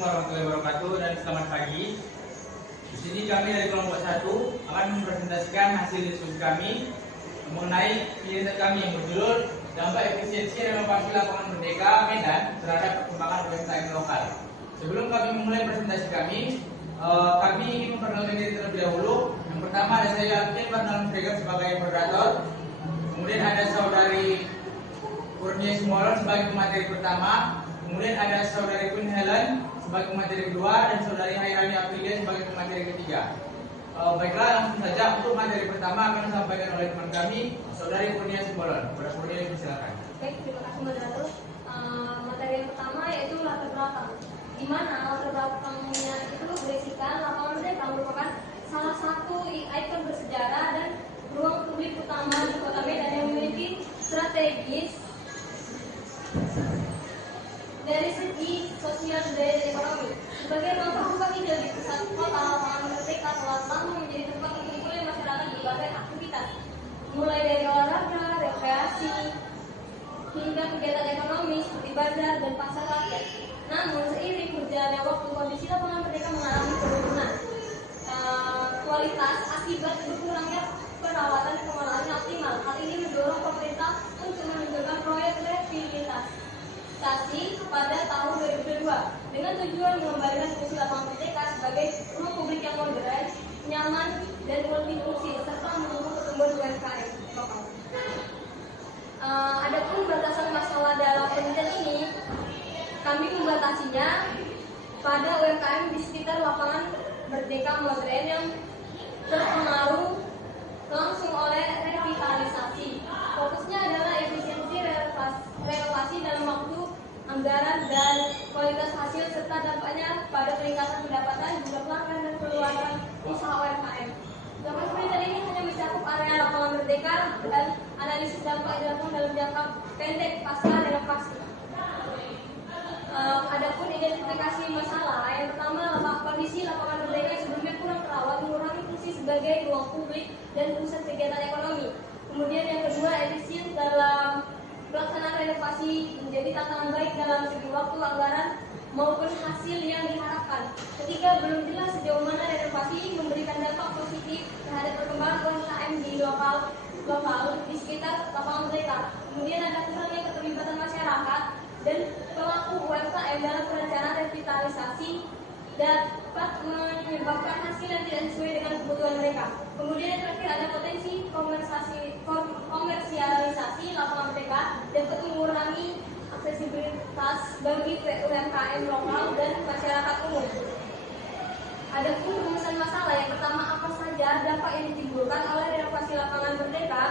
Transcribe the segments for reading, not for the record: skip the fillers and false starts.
Assalamualaikum warahmatullahi wabarakatuh dan selamat pagi. Di sini kami dari kelompok 1 akan mempresentasikan hasil diskusi kami mengenai penelitian kami yang berjudul dampak efisiensi renovasi lapangan Merdeka Medan terhadap perkembangan UMKM lokal. Sebelum kami memulai presentasi kami ingin memperkenalkan diri terlebih dahulu. Yang pertama ada saya Alvin Barnalam Fregat sebagai moderator. Kemudian ada saudari Kurnia Simolon sebagai pemateri pertama. Kemudian ada saudari Queen Helen sebagai pemateri kedua dan saudari Hairani Aprilia sebagai pemateri ketiga. Baiklah, langsung saja untuk materi pertama akan disampaikan oleh teman kami, saudari Kurnia Simolon. Saudara Kurnia, silakan. Baik, terima kasih moderator. Materi yang pertama yaitu latar belakang, di mana latar belakangnya itu berisikan lapangan Merdeka merupakan salah satu ikon bersejarah dan ruang publik utama di Kota Medan yang memiliki strategis dari segi sosial, budaya, dan ekonomi. Sebagai ruang terbuka hijau di pusat kota, lapangan Merdeka telah lama menjadi tempat berkumpulnya masyarakat berbagai aktivitas, mulai dari olahraga, rekreasi, hingga kegiatan ekonomi seperti bazar dan pasar rakyat. Namun seiring berjalannya waktu, kondisi lapangan Merdeka mengalami penurunan kualitas akibat berkurangnya perawatan dan pengelolaan yang optimal. Hal ini mendorong pemerintah untuk menunjukkan proyek revitalisasi pada tahun 2002 dengan tujuan mengembalikan fungsi lapangan Merdeka sebagai ruang publik yang modern, nyaman, dan multifungsi serta mendukung pertumbuhan UMKM lokal. Adapun batasan masalah dalam penelitian ini, kami membatasinya pada UMKM di sekitar lapangan Merdeka modern yang terpengaruh langsung oleh revitalisasi. Fokusnya adalah efisiensi renovasi dalam waktu, anggaran, dan kualitas hasil serta dampaknya pada peningkatan pendapatan, jumlah pelanggan, dan keluasan usaha UMKM. Dalam penelitian ini hanya mencakup area lapangan Merdeka dan analisis dampak yang dilakukan dalam jangka pendek pasca renovasi. Adapun identifikasi masalah, yang pertama kondisi lapangan Merdeka yang sebelumnya kurang terawat, mengurangi fungsi sebagai ruang publik dan pusat kegiatan ekonomi. Kemudian yang kedua, efisien dalam pelaksanaan renovasi menjadi tantangan baik dalam segi waktu, anggaran, maupun hasil yang diharapkan. Ketiga, belum jelas sejauh mana renovasi memberikan dampak positif terhadap perkembangan UMKM di lokal di sekitar lapangan Merdeka. Kemudian ada kurangnya keterlibatan masyarakat dan pelaku UMKM dalam perencanaan revitalisasi dapat menyebabkan hasil yang tidak sesuai dengan kebutuhan mereka. Kemudian yang terakhir ada potensi komersialisasi lapangan Merdeka dapat mengurangi aksesibilitas bagi UMKM lokal dan masyarakat umum. Adapun rumusan masalah, yang pertama, apa saja dampak yang ditimbulkan oleh renovasi lapangan Merdeka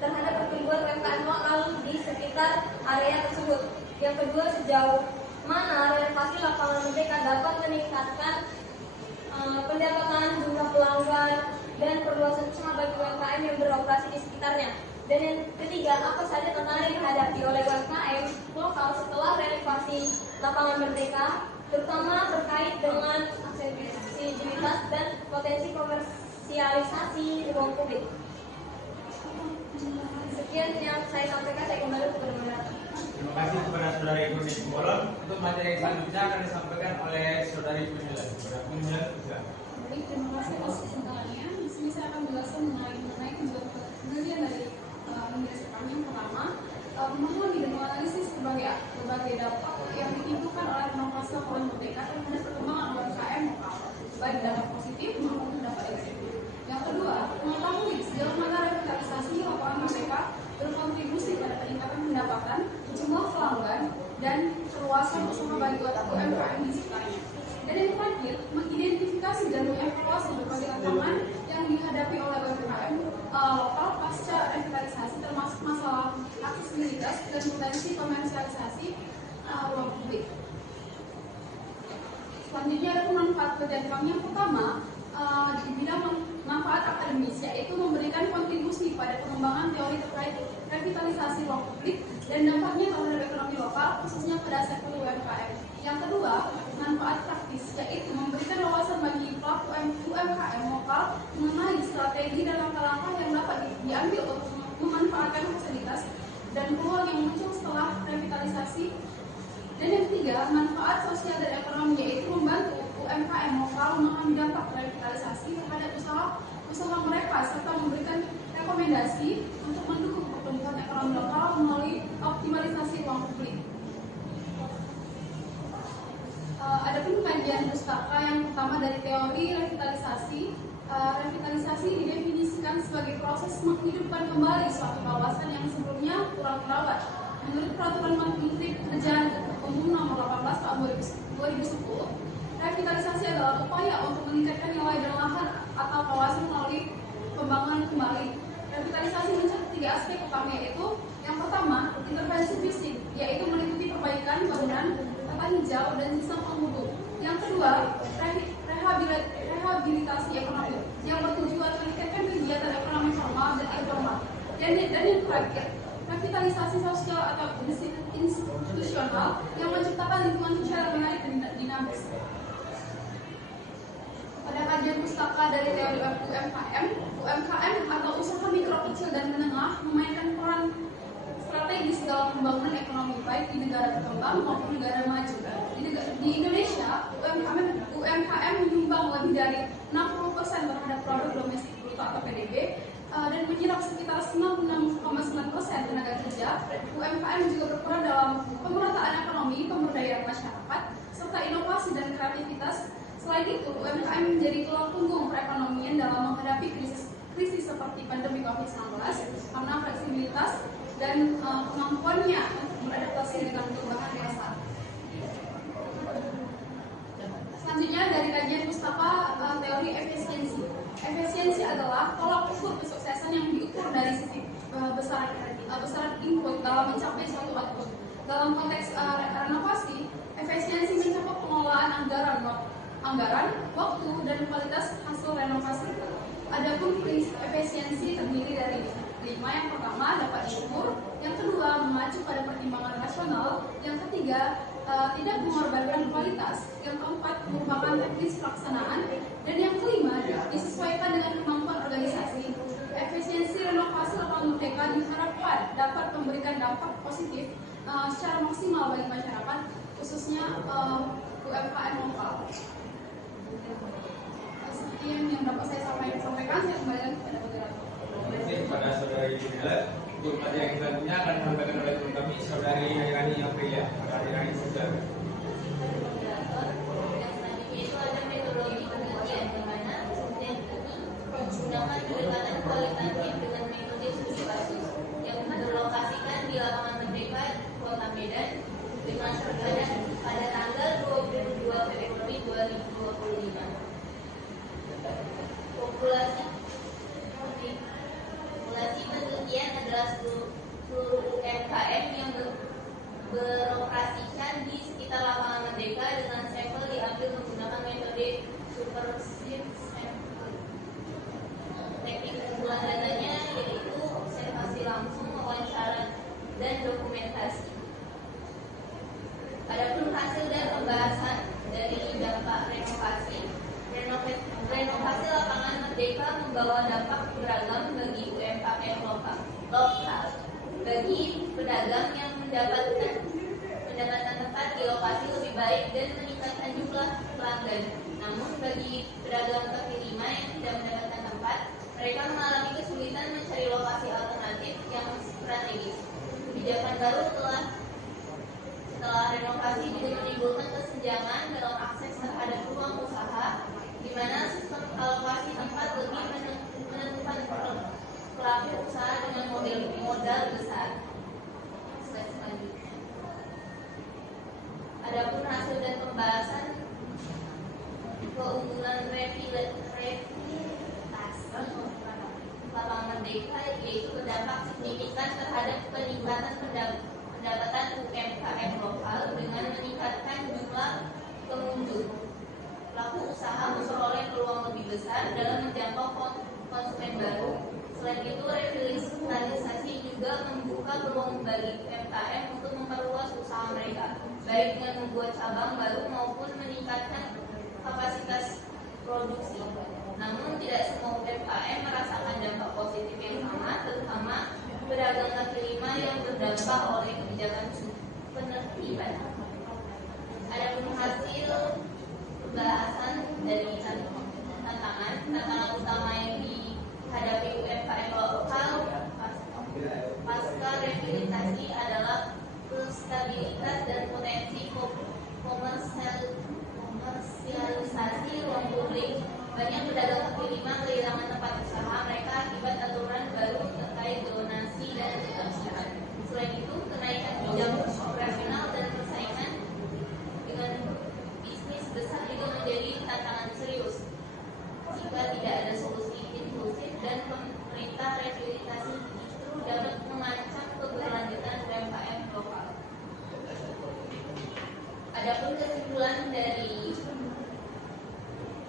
terhadap pertumbuhan UMKM lokal di sekitar area tersebut. Yang kedua, sejauh mana renovasi lapangan Merdeka dapat meningkatkan pendapatan, jumlah pelanggan, dan perluasan usaha bagi UMKM yang beroperasi di sekitarnya. Dan yang ketiga, apa saja tantangan yang dihadapi oleh UMKM lokal setelah renovasi lapangan Merdeka, terutama terkait dengan aksesibilitas dan potensi komersialisasi ruang publik. Sekian yang saya sampaikan, saya kembali kepada moderator. Terima kasih kepada saudari Kurnia Simolon. Untuk materi selanjutnya akan disampaikan oleh saudari Queen Helen. Saudari Queen Helen, silakan. Baik, terima kasih atas kesempatannya. Di sini saya akan menjelaskan mengenai penelitian dari penjelasan kami. Yang pertama, memahami dan menganalisis berbagai dampak yang ditimbulkan oleh renovasi lapangan Merdeka terhadap perkembangan UMKM lokal, baik dampak positif maupun dampak negatif. Yang kedua, mengetahui sejauh mana revitalisasi lapangan Merdeka berkontribusi pada peningkatan pendapatan, jumlah pelanggan, dan perluasan usaha bagi UMKM di sekitarnya. Dan yang terakhir, mengidentifikasi dan mengevaluasi berbagai tantangan yang dihadapi oleh UMKM lokal pasca revitalisasi, termasuk masalah aksesibilitas dan potensi komersialisasi ruang publik. Selanjutnya ada manfaat penelitian kami. Yang pertama, di bidang manfaat akademis, yaitu memberikan kontribusi pada pengembangan teori terkait revitalisasi ruang publik dan dampaknya terhadap ekonomi lokal, khususnya pada sektor UMKM. Yang kedua, manfaat praktis, yaitu memberikan wawasan bagi pelaku UMKM lokal mengenai strategi dan langkah-langkah yang dapat diambil untuk memanfaatkan fasilitas dan peluang yang muncul setelah revitalisasi. Dan yang ketiga, ketiga, manfaat sosial dan ekonomi, yaitu membantu UMKM lokal memahami dampak revitalisasi terhadap usaha mereka serta memberikan rekomendasi untuk mendukung pertumbuhan ekonomi lokal melalui optimalisasi ruang publik. Adapun kajian pustaka yang pertama dari teori revitalisasi. Revitalisasi didefinisikan sebagai proses menghidupkan kembali suatu kawasan yang sebelumnya kurang terawat. Menurut Peraturan Menteri Pekerjaan Umum Nomor 18 Tahun 2010, revitalisasi adalah upaya untuk meningkatkan nilai dan lahan atau kawasan melalui pembangunan kembali. Revitalisasi mencakup 3 aspek utama, yaitu yang pertama, intervensi fisik, yaitu meliputi perbaikan bangunan, tata hijau, dan sistem penghubung. Yang kedua, rehabilitasi ekonomi yang bertujuan meningkatkan kegiatan ekonomi formal dan informal. Dan yang terakhir, revitalisasi sosial atau institusional yang menciptakan lingkungan sosial yang menarik dan dinamis. Pada kajian pustaka dari teori UMKM atau usaha mikro, kecil, dan menengah memainkan peran strategis dalam pembangunan ekonomi baik di negara berkembang maupun negara maju. Di Indonesia, UMKM menyumbang lebih dari 60% terhadap produk domestik bruto atau PDB dan menyerap sekitar 96,9% tenaga kerja. UMKM juga berperan dalam pemerataan ekonomi, pemberdayaan masyarakat, serta inovasi dan kreativitas. Selain itu, UMKM menjadi tulang punggung perekonomian dalam menghadapi krisis seperti pandemi COVID-19 karena fleksibilitas dan kemampuannya untuk beradaptasi dengan perubahan pasar. Selanjutnya dari kajian pustaka teori efisiensi. Efisiensi adalah tolak ukur kesuksesan yang diukur dari sisi besaran input dalam mencapai suatu output. Dalam konteks renovasi, efisiensi mencakup pengelolaan anggaran, waktu, dan kualitas hasil renovasi. Adapun prinsip efisiensi terdiri dari 5. Yang pertama, dapat diukur. Yang kedua, mengacu pada pertimbangan rasional. Yang ketiga, tidak mengorbankan kualitas. Yang keempat, merupakan teknis pelaksanaan. Dan yang kelima, disesuaikan dengan kemampuan organisasi. Efisiensi renovasi lapangan merdeka diharapkan dapat memberikan dampak positif secara maksimal bagi masyarakat, khususnya UMKM lokal. Seperti yang dapat saya sampaikan, saya kembalikan kepada moderator. Terima kasih kepada saudari Jumila. Untuk materi yang selanjutnya akan disampaikan oleh teman kami, saudari Hairani Aprilia. Saudari Hairani, silakan. Yang selanjutnya itu ada metodologi penelitian di mana penelitian ini menggunakan pendekatan kualitatif dengan metode studi kasus yang berlokasikan di lapangan Merdeka, Kota Medan dengan pada tanggal 22 Februari 2025. Populasi penelitian adalah seluruh UMKM yang beroperasikan di sekitar lapangan Merdeka dengan sampel diambil menggunakan metode supervised sampling. Teknik pengumpulan datanya yaitu observasi langsung, wawancara, dan dokumentasi. Adapun hasil dan pembahasan dari dampak renovasi lapangan Merdeka membawa dampak beragam bagi UMKM lokal. Bagi pedagang yang mendapatkan tempat di lokasi lebih baik dan meningkatkan jumlah pelanggan. Namun bagi pedagang kaki lima yang tidak mendapatkan tempat, mereka mengalami kesulitan mencari lokasi alternatif yang strategis. Kebijakan baru setelah renovasi juga menimbulkan kesenjangan dalam akses terhadap ruang usaha, di mana sistem alokasi tempat lebih menentukan pelaku usaha dengan modal besar. Selanjutnya, adapun hasil dan pembahasan keunggulan revitalisasi lapangan Merdeka yaitu berdampak signifikan terhadap peningkatan pendapatan UMKM lokal dengan meningkatkan jumlah pengunjung. Pelaku usaha memperoleh peluang lebih besar dalam menjangkau konsumen baru. Selain itu, revitalisasi juga membuka peluang bagi UMKM untuk memperluas usaha mereka, baik dengan membuat cabang baru maupun meningkatkan kapasitas produksi. Namun, tidak semua UMKM merasakan dampak positif yang sama, terutama pedagang kaki lima yang terdampak oleh kebijakan penertiban. Adapun hasil pembahasan dari tantangan utama yang dihadapi UMKM lokal pasca rehabilitasi adalah stabilitas dan potensi komersialisasi ruang publik. Banyak pedagang kaki lima kehilangan tempat usaha mereka akibat aturan baru terkait zonasi dan kebersihan. Selain itu, kenaikan bidang operasional dan persaingan dengan bisnis besar juga menjadi tantangan serius. Jika tidak ada solusi inklusif dan pemerintah rehabilitasi justru dapat mengancam keberlanjutan UMKM lokal. Adapun kesimpulan dari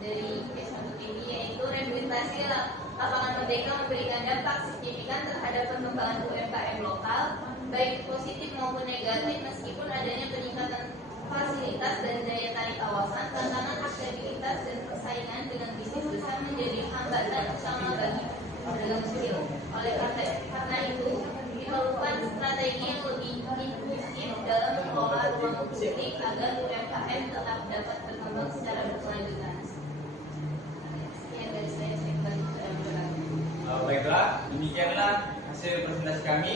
S1 ini yaitu rehabilitasi lapangan merdeka memberikan dampak signifikan terhadap pengembangan UMKM lokal, baik positif maupun negatif. Meskipun adanya peningkatan fasilitas dan daya tarik kawasan, tantangan aksesibilitas dan persaingan dengan bisnis besar menjadi hambatan utama bagi pedagang kecil. Oleh karena itu, diperlukan strategi yang lebih inklusif dalam mengelola ruang publik agar UMKM tetap dapat berkembang secara berkelanjutan. Sekian dari saya kembali. Baiklah, demikianlah hasil presentasi kami.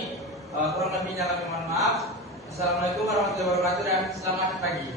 Kurang lebihnya kami mohon maaf. Assalamualaikum warahmatullahi wabarakatuh dan selamat pagi.